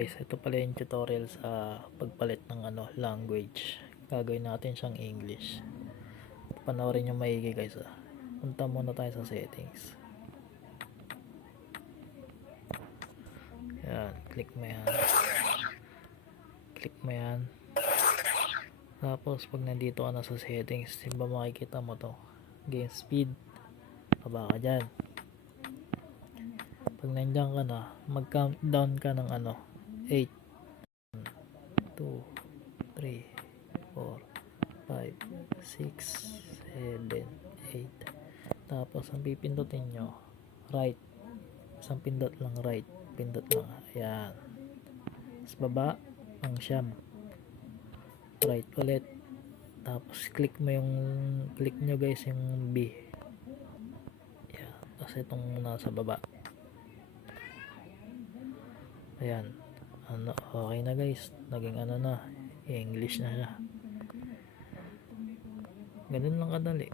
Guys, ito pala yung tutorial sa pagpalit ng language. Gagawin natin siyang English. Panoorin nyo maigi guys. Punta muna tayo sa settings. Yan, click mo yan. Click mo yan. Tapos pag nandito ka na sa settings, diba makikita mo to, game speed, baba ka dyan. Pag nandiyan ka na, mag countdown ka ng 8, 2, 3, 4, 5, 6, 7, 8. Tapos ang pipindutin nyo, right. Isang pindot lang right, pindot lang, ayan. Tapos baba ang siyam, right ulit. Tapos click mo yung, click nyo guys yung B, ayan. Tapos itong nasa baba, ayan. Okay na guys, naging na, English na siya. Ganun lang kadali.